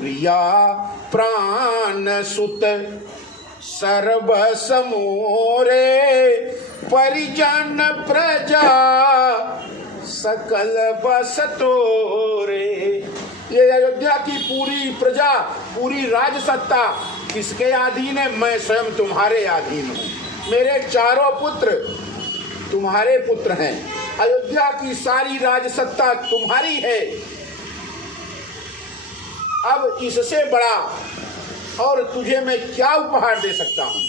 प्रिया प्राण सुत सर्वस मोरे, परिजन प्रजा सकल बस तोरे। ये अयोध्या की पूरी प्रजा, पूरी राजसत्ता किसके अधीन है? मैं स्वयं तुम्हारे अधीन हूँ। मेरे चारों पुत्र तुम्हारे पुत्र हैं। अयोध्या की सारी राजसत्ता तुम्हारी है। अब इससे बड़ा और तुझे मैं क्या उपहार दे सकता हूं?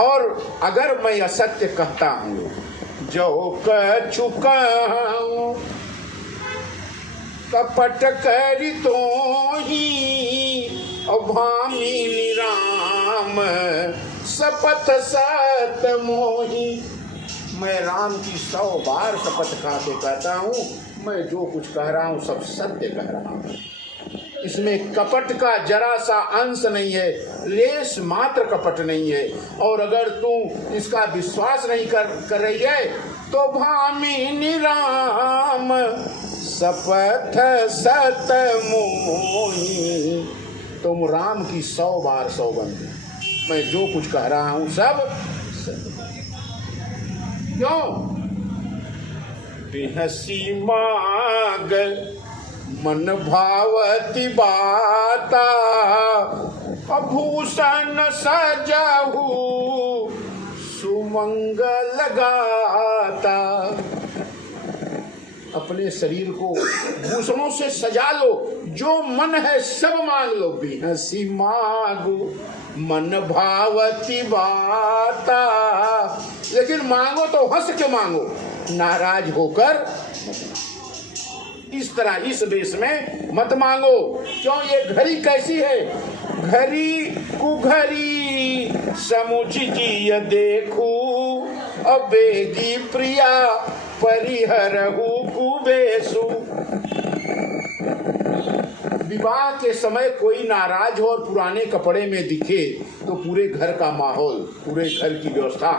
और अगर मैं असत्य कहता हूं, जो कह चुका हूं कपट करी तो ही, भामिनी राम शपथ सत मोही। मैं राम की 100 बार शपथ खा के कहता हूं, मैं जो कुछ कह रहा हूं सब सत्य कह रहा हूं। इसमें कपट का जरा सा अंश नहीं है, लेश मात्र कपट नहीं है। और अगर तू इसका विश्वास नहीं कर रही है तो भामिनी राम शपथ सत मोही। तुम राम की 100 बार सौगंध, मैं जो कुछ कह रहा हूं सब क्यों? बिहसी माग मन भावती बाता, भूषण सजहु सुमंगल गाता। अपने शरीर को भूषणों से सजा लो, जो मन है सब मांग लो। बिहसी मागो मन भावती बाता, लेकिन मांगो तो हंस के मांगो, नाराज होकर। इस तरह इस वेश में मत मांगो। क्यों? ये घड़ी कैसी है? घड़ी कुघड़ी समुझिए देखू, अबेगी प्रिया परिहरहु कुबेसु। विवाह के समय कोई नाराज हो और पुराने कपड़े में दिखे तो पूरे घर का माहौल, पूरे घर की व्यवस्था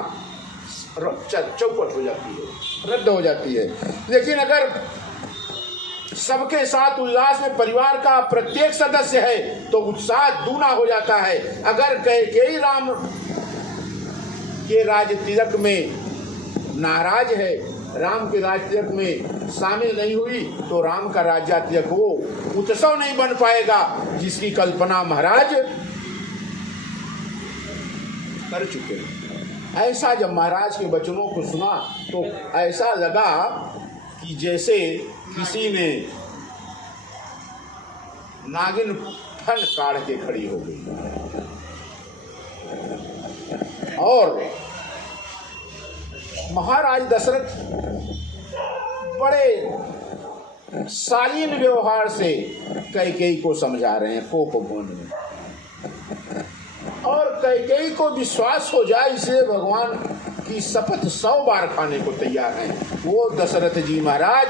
चौपट हो जाती है, रद्द हो जाती है। लेकिन अगर सबके साथ उल्लास में परिवार का प्रत्येक सदस्य है तो उत्साह दूना हो जाता है। अगर कैकेयी राम के राज तिलक में नाराज है, राम के राज तिलक में शामिल नहीं हुई, तो राम का राज्य तिलक वो उत्सव नहीं बन पाएगा जिसकी कल्पना महाराज कर चुके हैं। ऐसा जब महाराज के वचनों को सुना तो ऐसा लगा कि जैसे किसी ने नागिन फन काढ़ के खड़ी हो गई। और महाराज दशरथ बड़े शालीन व्यवहार से कैकेयी को समझा रहे हैं कोपभवन में, और कैकेयी को विश्वास हो जाए इसलिए भगवान की शपथ 100 बार खाने को तैयार हैं। वो दशरथ जी महाराज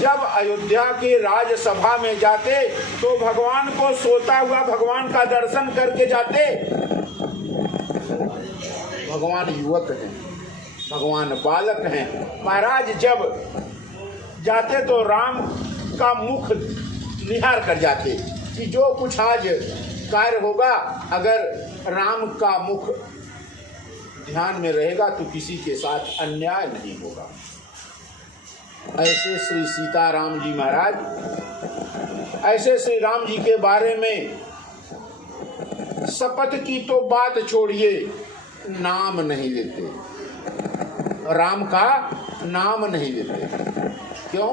जब अयोध्या के राजसभा में जाते तो भगवान को सोता हुआ भगवान का दर्शन करके जाते। भगवान युवक हैं, भगवान बालक हैं। महाराज जब जाते तो राम का मुख निहार कर जाते कि जो कुछ आज कार्य होगा, अगर राम का मुख ध्यान में रहेगा तो किसी के साथ अन्याय नहीं होगा। ऐसे श्री सीताराम जी महाराज, ऐसे श्री राम जी के बारे में शपथ की तो बात छोड़िए, नाम नहीं लेते, राम का नाम नहीं लेते। क्यों?